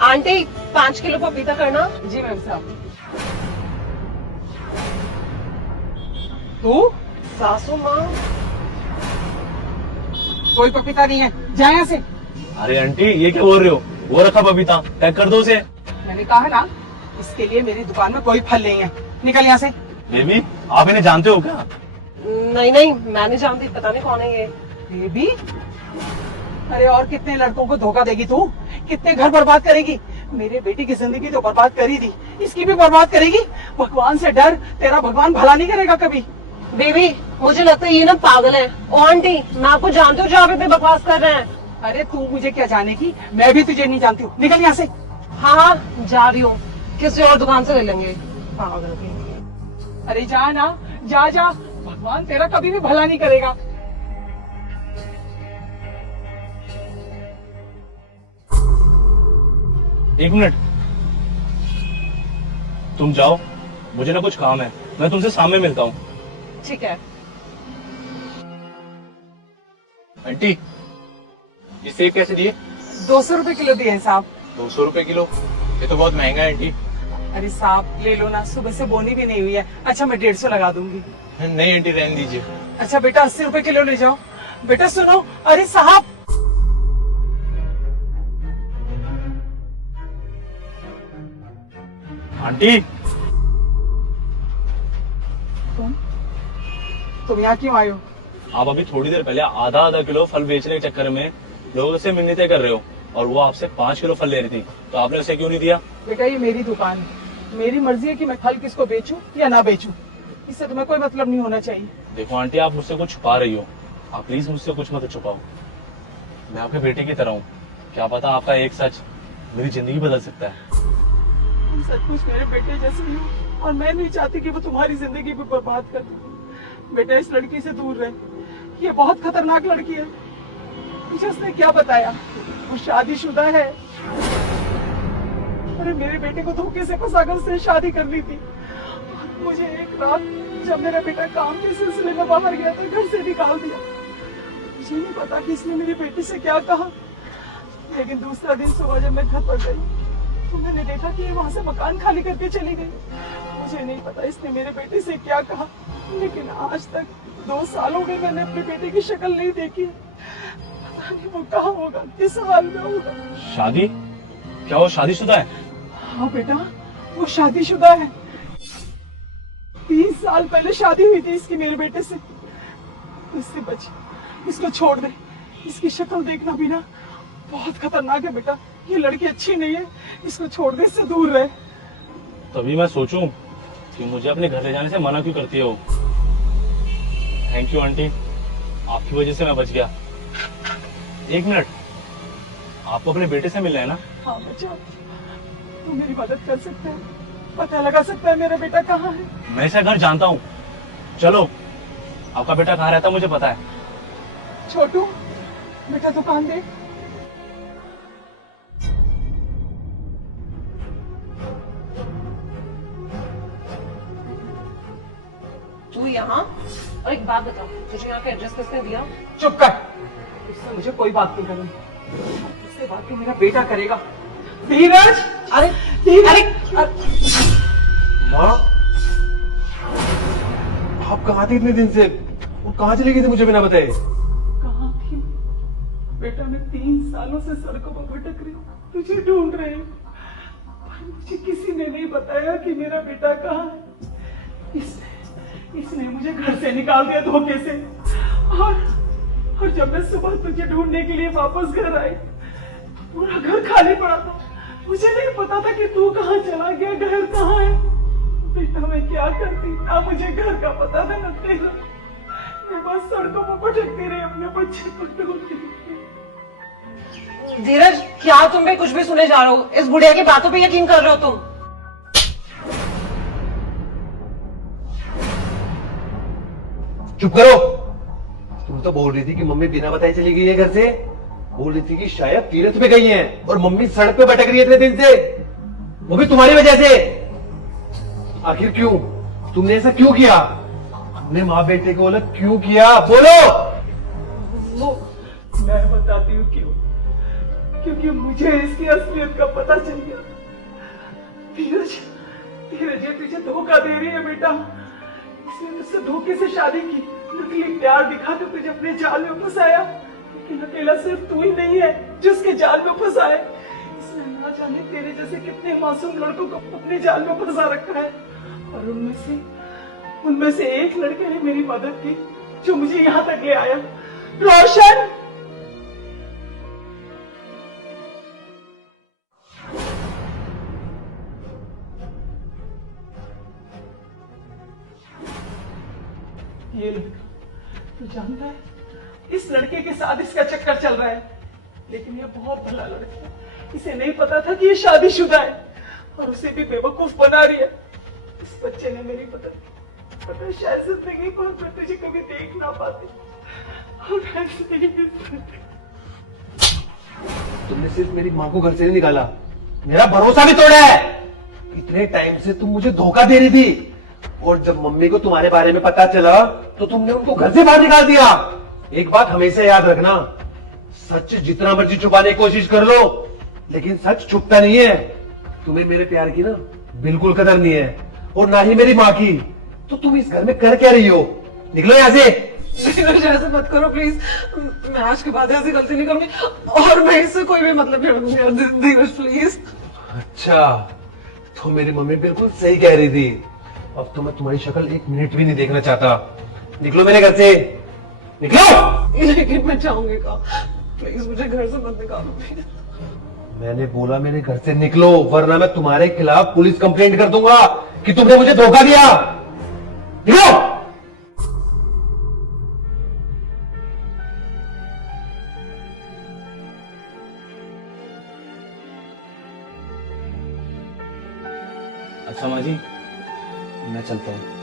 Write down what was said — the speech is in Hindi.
आंटी 5 किलो पपीता करना। जी मैम साहब। तू सासू माँ कोई पपीता नहीं है, जा यहाँ से। अरे आंटी ये क्या बोल रहे हो? वो रखा पपीता, पैक कर दो उसे। मैंने कहा ना, इसके लिए मेरी दुकान में कोई फल नहीं है, निकल यहाँ से। बेबी आप इन्हें जानते हो क्या? नहीं नहीं, मैं नहीं जानती, पता नहीं कौन है ये। बेबी, अरे और कितने लड़कों को धोखा देगी तू, कितने घर बर्बाद करेगी। मेरे बेटी की जिंदगी तो बर्बाद करी थी, इसकी भी बर्बाद करेगी। भगवान से डर, तेरा भगवान भला नहीं करेगा कभी। बेबी मुझे लगता है ये ना पागल है। ओ आंटी मैं आपको जानती हूँ जो आप इतने बकवास कर रहे हैं। अरे तू मुझे क्या जानेगी, मैं भी तुझे नहीं जानती हूँ, निकल यहाँ से। हाँ हाँ जा रही हूँ, किसी और दुकान से ले लेंगे। पागल की। अरे जा ना, जा जा, भगवान तेरा कभी भी भला नहीं करेगा। एक मिनट, तुम जाओ, मुझे ना कुछ काम है, मैं तुमसे सामने मिलता हूँ। ठीक है। आंटी ये सेब कैसे दिए? 200 रुपए किलो दिए हैं साहब। 200 रुपए किलो? ये तो बहुत महंगा है आंटी। अरे साहब ले लो ना, सुबह से बोनी भी नहीं हुई है। अच्छा मैं 150 लगा दूंगी। नहीं आंटी रहने दीजिए। अच्छा बेटा 80 रुपए किलो ले जाओ। बेटा सुनो, अरे साहब। आंटी तुम यहाँ क्यों आए हो? आप अभी थोड़ी देर पहले आधा आधा किलो फल बेचने के चक्कर में लोगों से मिन्नतें कर रहे हो और वो आपसे 5 किलो फल ले रही थी, तो आपने उसे क्यों नहीं दिया? बेटा ये मेरी दुकान है, मेरी मर्जी है कि मैं फल किसको बेचूं या ना बेचूं, इससे तुम्हें कोई मतलब नहीं होना चाहिए। देखो आंटी आप मुझसे कुछ छुपा रही हो, आप प्लीज मुझसे कुछ मत छुपाओ। मैं आपके बेटे की तरह हूँ, क्या पता आपका एक सच मेरी जिंदगी बदल सकता है। तुम सचमुच मेरे बेटे जैसे ही हो और मैं नहीं चाहती कि वो तुम्हारी जिंदगी भी बर्बाद कर दे। बेटा इस लड़की से दूर रहे, ये बहुत खतरनाक लड़की है। मुझे उसने क्या बताया, वो शादीशुदा है। अरे मेरे बेटे को धोखे से फंसाकर उसने शादी कर ली थी। मुझे एक रात जब मेरा बेटा काम के सिलसिले में बाहर गया था, घर से निकाल दिया। मुझे नहीं पता कि इसने मेरी बेटी से क्या कहा, लेकिन दूसरा दिन सुबह जब मैं घर पर गई तो मैंने देखा कि ये वहां से मकान खाली करके चली गई। मुझे नहीं पता इसने मेरे बेटे से क्या कहा, लेकिन आज तक 2 साल हो गए मैंने अपने बेटे की शक्ल नहीं देखी। पता नहीं वो कहाँ होगा, किस हाल में होगा। शादी? क्या वो शादीशुदा है? हाँ बेटा वो शादीशुदा है। 3 साल पहले शादी हुई थी इसकी मेरे बेटे से। इससे बच, इसको छोड़ दे, इसकी शक्ल देखना भी ना बहुत खतरनाक है बेटा। ये लड़की अच्छी नहीं है, इसको छोड़ दे, इससे दूर रहे। तभी मैं सोचूं कि मुझे अपने घर ले जाने से मना क्यों करती हो। थैंक यू आंटी, आपकी वजह से मैं बच गया। 1 मिनट, आपको अपने बेटे से मिलना है ना? हाँ बच्चा, तू मेरी मदद कर सकता है, पता लगा सकता है मेरा बेटा कहाँ है। मैं इसका घर जानता हूँ, चलो। आपका बेटा कहाँ रहता है मुझे पता है। छोटू बेटा दुकान दे। तू यहाँ, और एक बात बताओ, तुझे यहाँ का एड्रेस किसने दिया? चुप कर, उससे मुझे कोई बात नहीं करनी, उससे बात तो मेरा बेटा करेगा। धीरज, अरे धीरज, माँ, आप कहाँ थी इतने दिन से? वो कहाँ चली गई थी मुझे बिना बताए? कहाँ थी बेटा? मैं 3 सालों से सड़कों पर भटक रही हूँ, तुझे ढूंढ रही हूँ, पर मुझे किसी ने नहीं बताया कि मेरा बेटा कहाँ है। इसने मुझे घर से निकाल दिया धोखे से, और जब मैं सुबह तुझे ढूंढने के लिए वापस घर आई, पूरा घर खाली पड़ा था। मुझे नहीं पता था कि तू कहाँ चला गया, घर कहाँ है। बेटा मैं क्या करती, ना मुझे घर का पता था ना तेरा। मैं बस सड़कों पर भटकती रही, अपने बच्चे को ढूंढती। धीरज क्या तुम भी कुछ भी सुने जा रहे हो? इस बुढ़िया की बातों पे यकीन कर रहे हो तुम? चुप करो। तुम तो बोल रही थी कि मम्मी बिना बताए चली गई है घर से। बोल रही थी कि शायद तीर्थ पे गई हैं, और मम्मी सड़क पे भटक रही है इतने दिन से, वो भी तुम्हारी वजह से। आखिर क्यों? तुमने ऐसा क्यों किया? तुमने माँ बेटे को अलग क्यों किया? बोलो। वो मैं बताती हूँ क्यों। क्योंकि मुझे इसकी असलियत का पता चल गया। धीरज, धीरज ये तुझे धोखा दे रही है बेटा। इसने मुझसे धोखे से शादी की, नकली प्यार दिखा के तुझे अपने जाल में फंसाया। लेकिन अकेला सिर्फ तू ही नहीं है जिसके जाल में फंसा है। इसने ना जाने तेरे जैसे कितने मासूम लड़कों को अपने जाल में फंसा रखा है। और उनमें से एक लड़के ने मेरी मदद की, जो मुझे यहाँ तक ले आया। रोशन, ये लड़का तू जानता है, इस लड़के के साथ इसका चक्कर चल रहा है। लेकिन ये बहुत भला लड़का है। इसे नहीं पता था कि ये शादीशुदा है और उसे भी बेवकूफ बना रही है। इस बच्चे ने मेरी मदद की, पता शायद जिंदगी भर मैं तुझे कभी देख ना पाती। और ऐसे ही तुमने सिर्फ मेरी माँ को घर से नहीं निकाला, मेरा भरोसा भी तोड़ा है। इतने टाइम से तुम मुझे धोखा दे रही थी, और जब मम्मी को तुम्हारे बारे में पता चला तो तुमने उनको घर से बाहर निकाल दिया। एक बात हमेशा याद रखना, सच जितना मर्जी छुपाने की कोशिश कर लो, लेकिन सच छुपता नहीं है। तुम्हें मेरे प्यार की ना बिल्कुल कदर नहीं है, और ना ही मेरी माँ की। तो तुम इस घर में कर क्या रही हो? निकलो यहाँ से। धीरज ऐसे मत करो प्लीज, मैं आज के बाद ऐसी गलती नहीं करूंगी और मैं इससे कोई भी मतलब नहीं रखूंगी। धीरज प्लीज। अच्छा, तो मेरी मम्मी बिल्कुल सही कह रही थी। अब तो मैं तुम्हारी शक्ल एक मिनट भी नहीं देखना चाहता। निकलो मेरे घर से, निकलो। लेकिन मैं चाहूंगी कहा, प्लीज मुझे घर से मत निकालो प्लीज। मैंने बोला मेरे घर से निकलो, वरना मैं तुम्हारे खिलाफ पुलिस कंप्लेंट कर दूंगा कि तुमने मुझे धोखा दिया। निकलो। अच्छा माँ जी, मैं चलता हूँ।